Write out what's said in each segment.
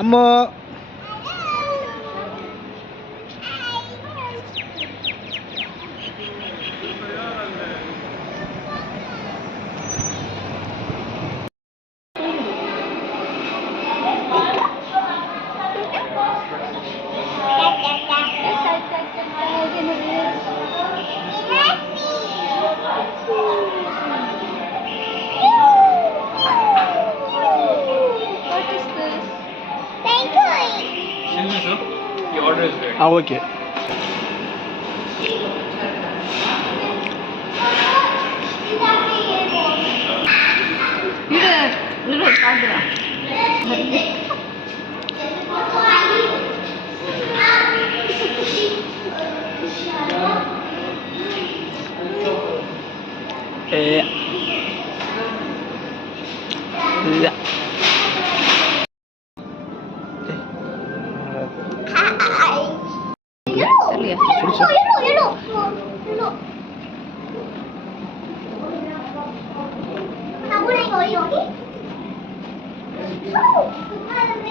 அம்மா ஓகே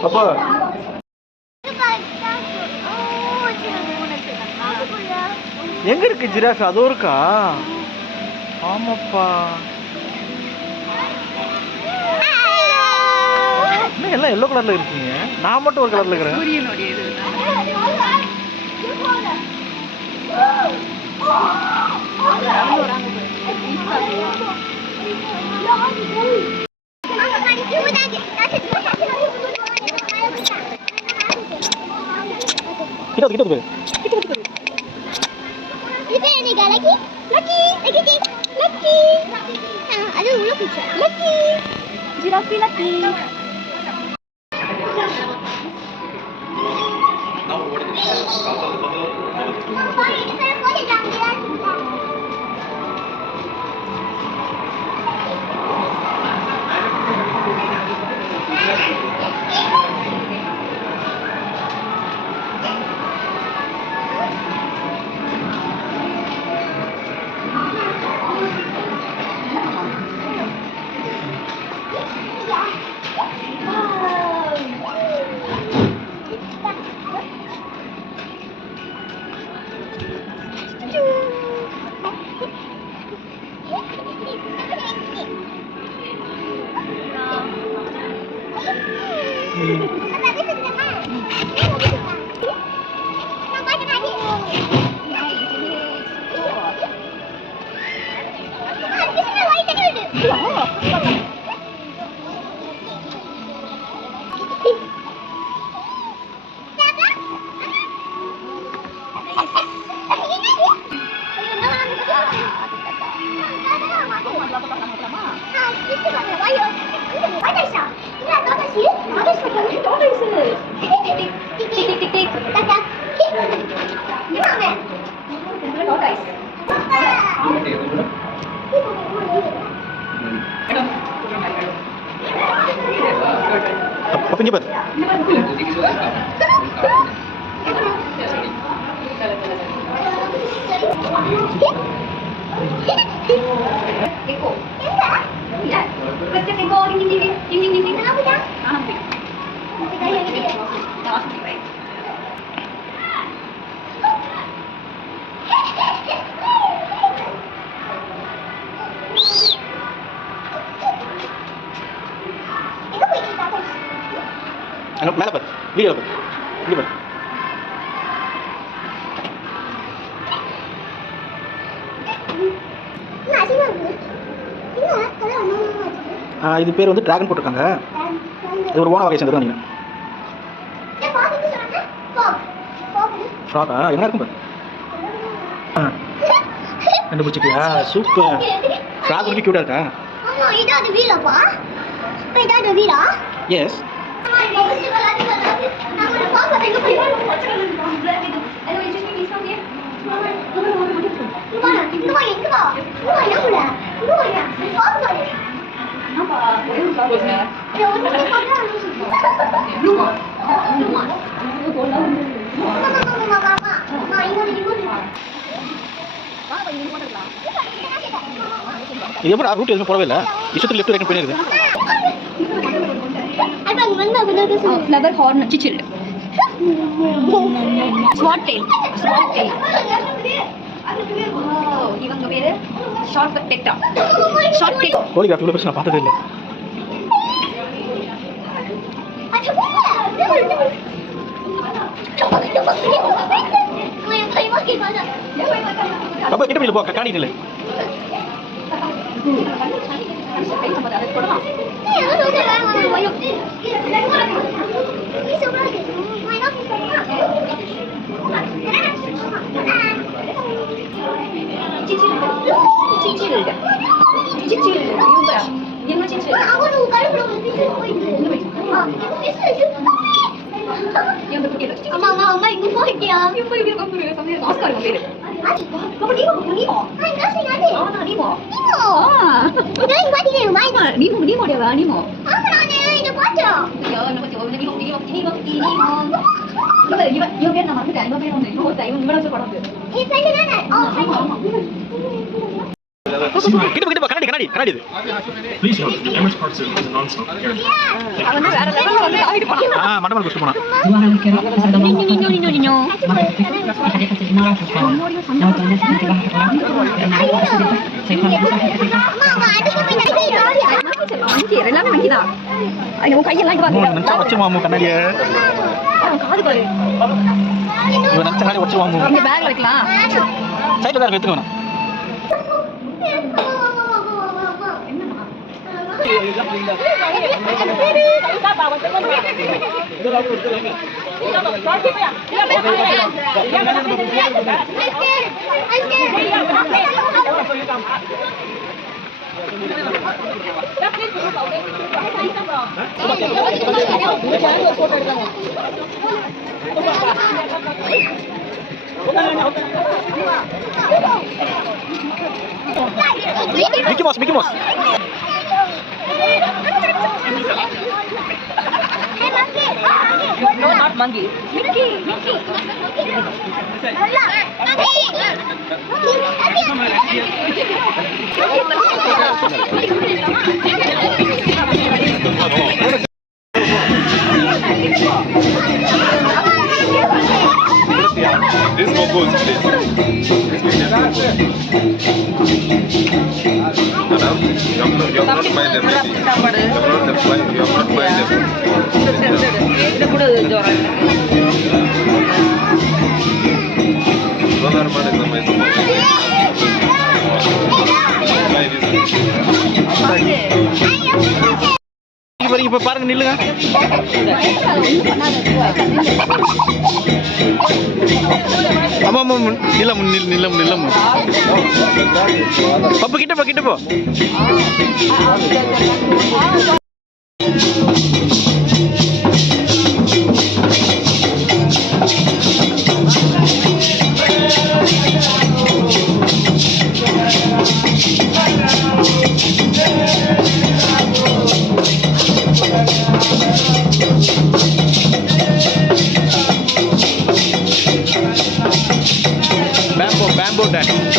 அப்பா எங்க இருக்கு ஜிராஃப்? அதோ இருக்கா? ஆமாப்பா. எல்லாம் எல்லோ கலர்ல இருக்கீங்க, நான் மட்டும் ஒரு கலர்ல இருக்கிறேன். Apa nyebat? Mana Pak? Video Pak. Ini Pak. இது பேர் வந்து டிராகன் போட்டிருக்காங்க. இது ஒரு ஓன வகை சேர்ந்தது தான். நீங்கள் ஃப்ராகா என்ன இருக்கும் பாரு. கண்டுபிடிச்சிட்டியா? சூப்பர். ஃப்ராக் வந்து கியூட்டா இருக்கா? எஸ். இது எப்படி ரூட் எதுவும் போடவே இல்லை. இஷ்டத்துக்கு லெஃப்ட் ரைட் பண்ணிடுது. ஃப்ளவர் ஹார்ன் சிச்சில் ஸ்வாட் டெயில் இவங்க பேரு ஷார்ட் டெட்டா ஷார்ட் டெட் கோழி காத்து இவ்வளோ நான் பார்த்ததே இல்லை. அப்போ கிட்ட போய் போ காணிட்டு இல்லை. அம்மா இங்க போயிட்டியா இப்போ இங்க கம்பெனி சமையல் ஆஸ்கார் பேரு கபடி நீமோ நீமோ நீமோ தேவா நீமோ ஆமா நானே இத பார்த்தோம் ஐயோ நம்ம இவன் பேர் நான் மறந்துட்டேன் இவன் பேர் வந்து இவன் வச்சு படம் பேரு ஏய் ஃப்ரெண்ட் தானே ஆமா கிட்ட கண்ணாடி கண்ணாடி கண்ணாடி இது. Please note, Emirates Park Zoo is a non-stop airline. அவன் வேற லெவல்ல வந்து ஆயிடு போறான். மண்டபம் குடிச்சு போனா. எல்லாமே மங்கிதான். உன் கையெல்லாம் இது வாங்க. நினைச்சா வச்சு மாமு கண்ணாடியை. காது பாரு. இவன் நினைச்ச கண்ணாடி வச்சு மாமு. இந்த பேக்ல வைக்கலாம். சைடுல தான் எடுத்துக்கணும். Mickey Mouse, Mickey Mouse. No, not monkey. Mickey. This goes, please. Madam, you have not buy them. You have not buy them. Brother, man, is my இப்ப பாருங்க நில்லுங்க. ஆமா ஆமா நில்லம் பப்பு கிட்ட போ bamboo dance.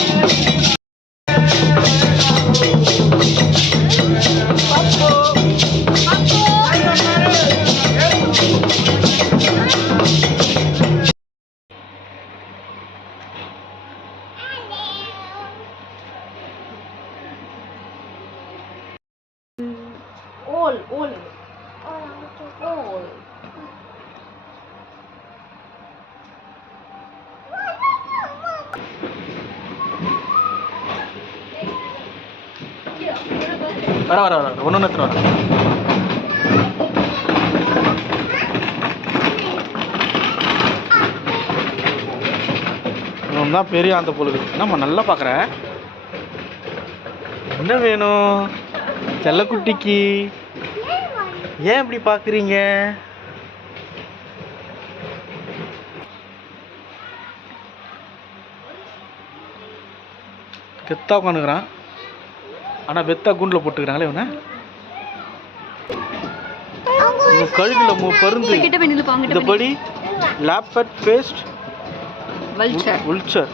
All. வர ஒன்று எடுத்துட்டு வர. இவன் தான் பெரிய அந்த பொழுது நம்ம நல்லா பார்க்குற. என்ன வேணும் செல்லக்குட்டிக்கு? ஏன் இப்படி பார்க்குறீங்க? கெத்தா உட்காந்துக்கிறான். ஆனால் வெத்தா கூண்டில் போட்டுக்கிறாங்களே இவனை. கழுகுல பருந்து இந்த படி லேப்பட் பேஸ்ட் உல்ச்சர்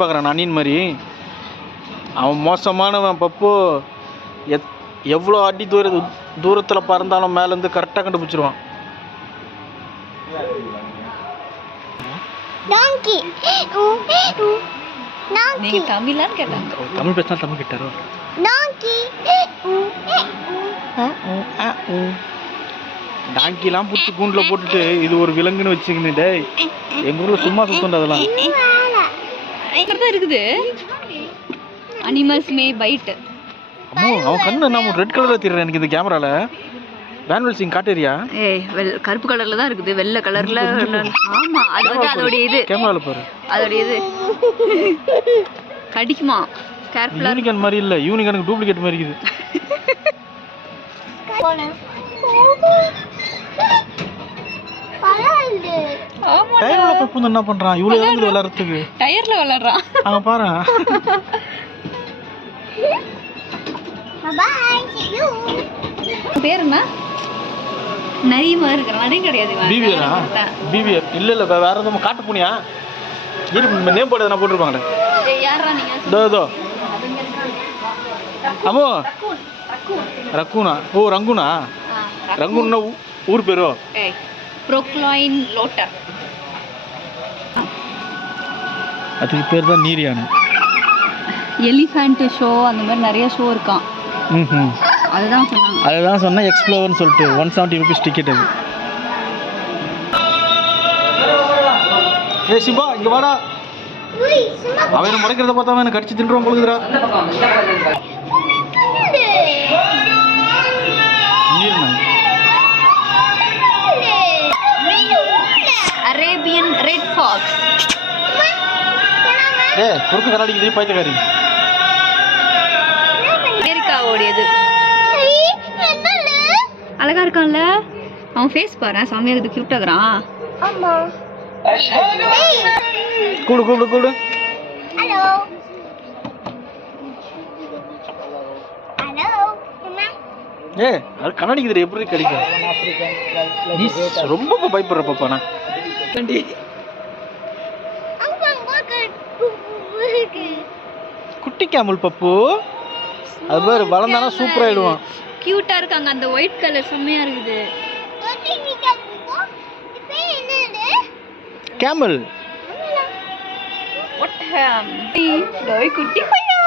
பார்க்குறான் அணியின் மாதிரி. அவன் மோசமானவன் பப்பு. எவ்வளோ அடி தூரத்தில் பறந்தாலும் மேலேருந்து கரெக்டாக கண்டுபிடிச்சிருவான். நீங்க தமிழான்னு கேட்டாங்க. தமிழ் பேசினா தமிழ் கிட்டாரோ. டாங்கிலாம் பிடிச்சி கூண்டில் போட்டுட்டு இது ஒரு விலங்குன்னு வச்சுக்கின்னு டேய் எங்கள் ஊரில் சும்மா சுத்தம் அதெல்லாம் தான் இருக்குது. அனிமல்ஸ் மே பைட். அம்மோ அவன் கண்ணு நம்ம ரெட் கலரில் தெரியுறேன் எனக்கு இந்த கேமராவில். வேன்வெல் சிங் காட்டேரியா? ஏய் கருப்பு கலர்ல தான் இருக்குது, வெள்ளை கலர்ல. ஆமா அது வந்து அதோட இது. கேமராவில் பாரு அதோட இது கடிக்குமா? கேர்ஃபுல்லா. யூனிகான் மாதிரி இல்லை, யூனிகானுக்கு டூப்ளிகேட் மாதிரி இருக்குது. டயர்ல போய் பூந்து என்ன பண்றான்? இவ்வளவு இறங்குது விளையாடுறதுக்கு. டயர்ல விளையாடுறான் அவன் பாரு. பேர் என்ன? நரிமா இருக்கிற நரி கிடையாது. பிவிஆரா? பிவிஆர் இல்ல இல்ல வேற எதுவும் காட்டு பூனியா? இரு நேம் போர்டு எதனா போட்டுருப்பாங்களே. யாரா நீங்க? இதோ அம்மோ ரக்கூனா. ஓ ரங்குனா. ரங்குன்னா ஊர் பேரோ? ஏய் ப்ரோக்ளைன் லோட்டர். அதுக்கு பேர் தான் நீரியானு. எலிஃபண்ட் ஷோ அந்த மாதிரி நிறைய ஷோ இருக்கான். அதுதான் சொன்னேன் எக்ஸ்ப்ளோர்னு சொல்லிட்டு. 170 rupees டிக்கெட் அது. ஏய் சிம்பா இங்க வாடா. அவன் முறைக்கிறத பார்த்தா அவன் கடிச்சு தின்றுவான் போலுதுடா. Arabian red fox. ஏய் குறுக்கு கண்ணாடிக்கு பைத்தியக்காரி. அமெரிக்காவோடையது. அழகா இருக்கான்ல அவன். ஃபேஸ் பாரு செம்மையா இருக்குது, கியூட்டா இருக்கறான். ஆமா கூடு கூடு கூடு. ஹலோ ஹலோ ஏய் அது கண்ணாடிக்கு தெரிய எப்படி கிடைக்கும்? நீ ரொம்ப பயப்படுற பாப்பா. நான் குட்டி கேமல் பப்பு. அது பேர் வளர்ந்தானா சூப்பர் ஆயிடுவான். கியூட்டா இருக்காங்க. அந்த ஒயிட் கலர் செம்மையா இருக்குது. கேமல் ஒட்டகம். டோய் குட்டி பையா.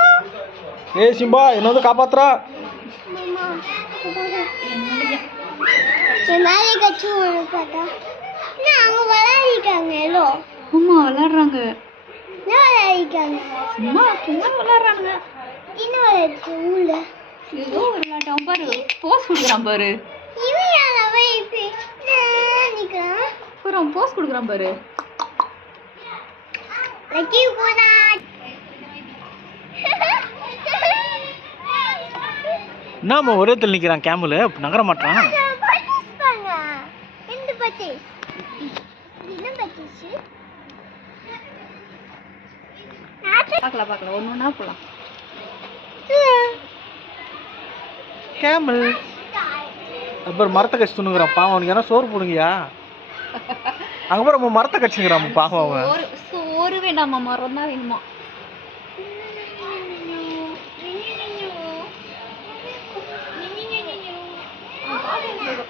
ஏய் சிம்பா என்ன வந்து காப்பாத்துறா. ஆமா விளையாடுறாங்க. சும்மா சும்மா விளையாடுறாங்க. ஏதோ ஒரு விளையாட்டம் பாரு. போஸ் கொடுக்குறான் பாரு. போஸ் கொடுக்குறான் பாரு. என்னம்மா ஒரே தள்ளி நிற்கிறான் கேமலு. நகர மாட்டான். பார்க்கலாம் பார்க்கலாம் ஒன்று ஒன்றா போகலாம். கேமல் அப்புறம் மரத்தை கட்சி துணுங்கிறான் பாவம். அவனுக்கு ஏன்னா சோறு போடுங்கயா. அங்கே போய் நம்ம மரத்தை கட்சிங்கிறான் பாவம். அவன் சோறு வேண்டாமா, மரம் தான் வேணுமா.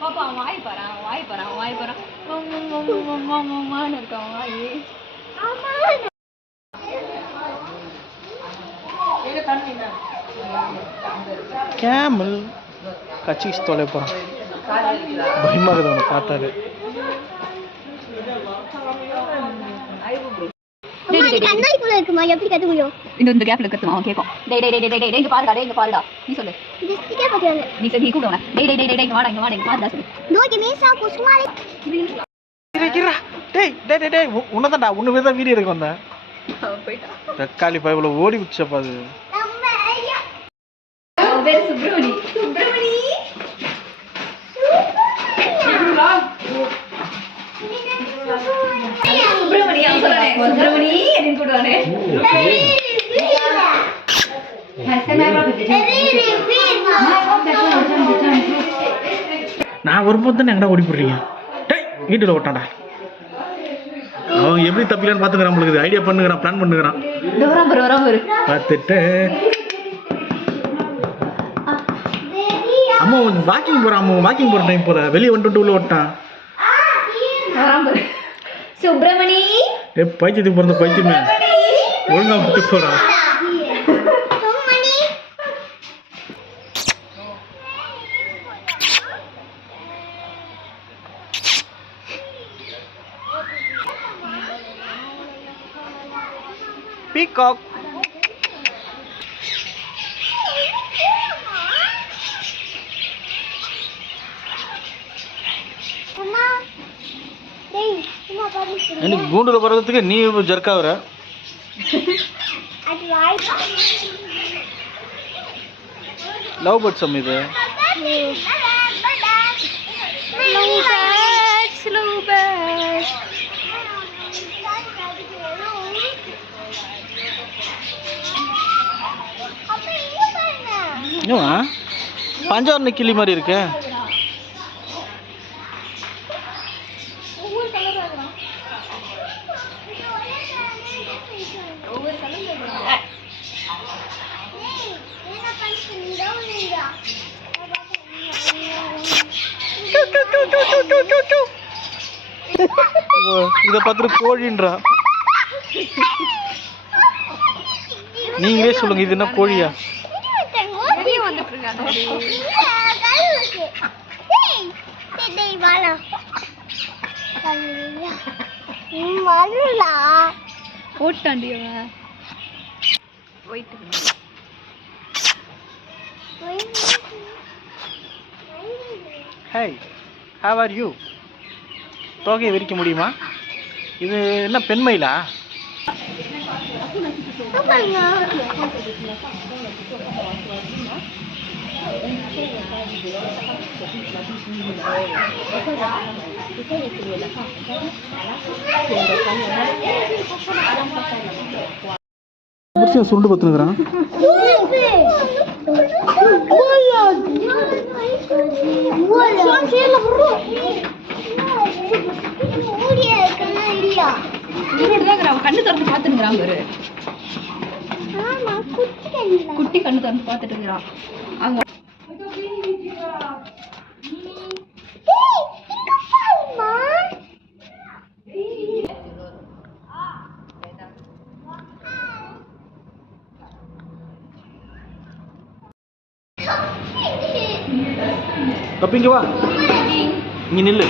பாப்பா வாய் பாரு வாய் பாரு வாய் பாரு இருக்கான் வாய். கேமல் கட்சி தொலைப்பான். பயமாக இருக்குது அவனை பார்த்தாரு. இந்த கேப்ல கத்துமா அவன் கேட்கும். டேய் டேய் டேய் டேய் இங்க பாருடா, டேய் இங்க பாருடா. நீ சொல்லு. நீ சொல்லி கூப்பிடுவா. டேய் டேய் டேய் இங்க வாடா, இங்க வாடா, இங்க பாருடா சொல்லு. டேய் டேய் டேய் டேய் உன்னதான்டா உன்ன தான் வீடியோ எடுக்க வந்தேன். போய்டா. தக்காளி பைபிள் ஓடி விட்டுச்சப்பா அது. பேர் சுப்ரமணி. சுப்ரமணி சுப்ரமணி அவசரனே சுப்ரமணி என்ன கூடுவானே. நான் வரும்போது தானே எங்கடா ஓடி போடுறீங்க. டேய் வீட்டில் ஓட்டான்டா. அவன் எப்படி தப்பிக்கலான்னு பார்த்துக்கிறான். நம்மளுக்கு ஐடியா பண்ணுங்கிறான், பிளான் பண்ணுங்கிறான். வராம பார்த்துட்டு அம்மா வாக்கிங் போகிறான். அம்மா வாக்கிங் போகிற டைம் போல வெளியே வந்துட்டு உள்ள ஓட்டான். சுப்பிரமணி பைத்தியத்துக்கு பிறந்த பைத்தியமே ஒழுங்கா விட்டு போகிறான். பீகாக் எனக்கு கூண்டில் போகிறதுக்கு நீ ஜர்க்காகிற. லவ் பேர்ட்ஸ் அம்மா இது. ஏவா பஞ்சவர்ண கிளி மாதிரி இருக்கு. இதை பார்த்துட்டு கோழின்றா. நீங்களே சொல்லுங்க, இது என்ன கோழியா? Hey, how are you? தோகையை விரிக்க முடியுமா? இது என்ன பெண்மயிலா? சுருண்டு பத்துனுக்குறான். கண்ணு திறந்து பாத்துக்கிறான் பாரு. குட்டி கண்ணு திறந்து பாத்துட்டு இருக்கிறான். அவங்க இங்க வா, இங்க நில்லு.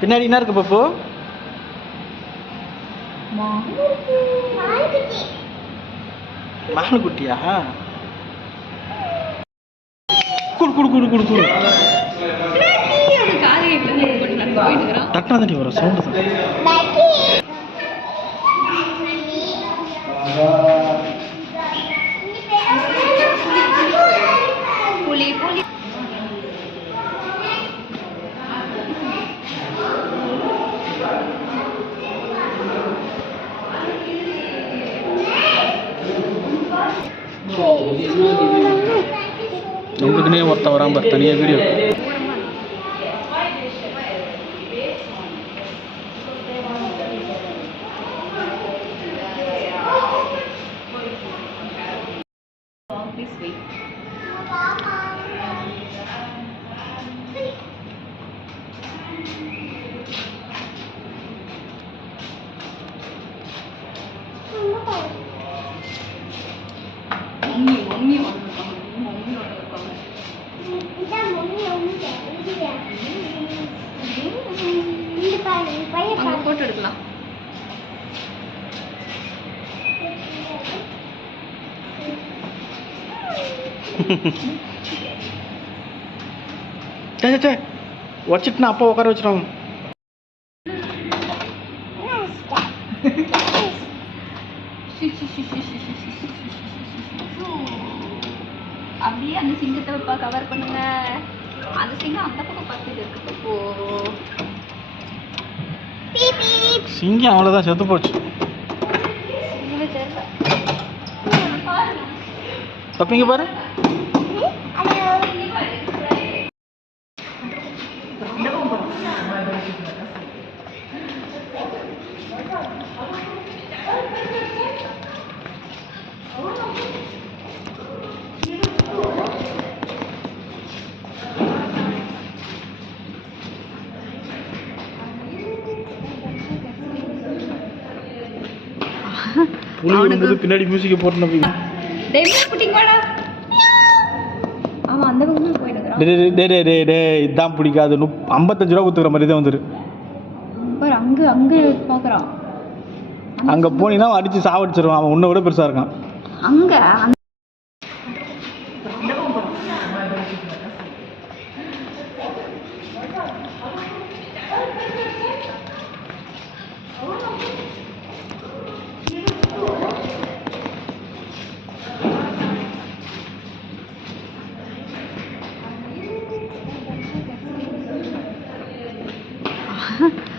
பின்னாடி என்ன இருக்கு பாப்பு? மான் குட்டியா? குடு குடு குடு குடு குடு. தட்டா தட்டி வர சவுண்ட் தான். புலி புலி உங்களுக்குனே ஒருத்தன் வராம தனியாக வீடியோ. போட்டோ எடுக்கலாம். வச்சுட்டு அப்பா உட்கார வச்சிருவாங்க. அப்படியே அந்த சிங்கத்தை கவர் பண்ணுங்க. அந்த சிங்கம் அந்த பக்கம் பார்த்துட்டு இருக்கு. சிங்கம் அவ்வளோதான், செத்து போச்சு. தப்பிங்க பாரு. புலி வரும்போது பின்னாடி மியூசிக்கை போட்டு நம்பி டேய் குட்டிங்க வாடா. அவன் அந்த பக்கம் தான் போயிடுறான். டே இதான் பிடிக்காது 55 ரூபா கொடுத்துக்கிற மாதிரி தான் வந்துரு. பாரு அங்க பாக்குறான். அங்க போனீங்கன்னா அடிச்சு சாவடிச்சிருவான். அவன் உன்னை விட பெருசா இருக்கான். அங்க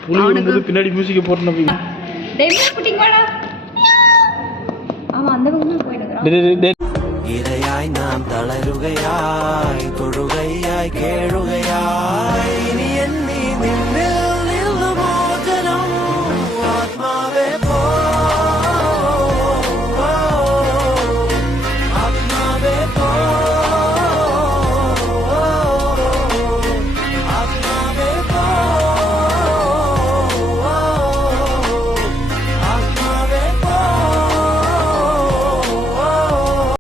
புலி வரும்போது பின்னாடி மியூசிக்கை போட்டு நம்பி டேய் குட்டிங்க வாடா. அவன் அந்த பக்கம் தான் போயிடுறான். இரையாய் நாம் தளருகையாய் தொழுகையாய் கேழுகையாய் நீ எண்ணி நின்னில்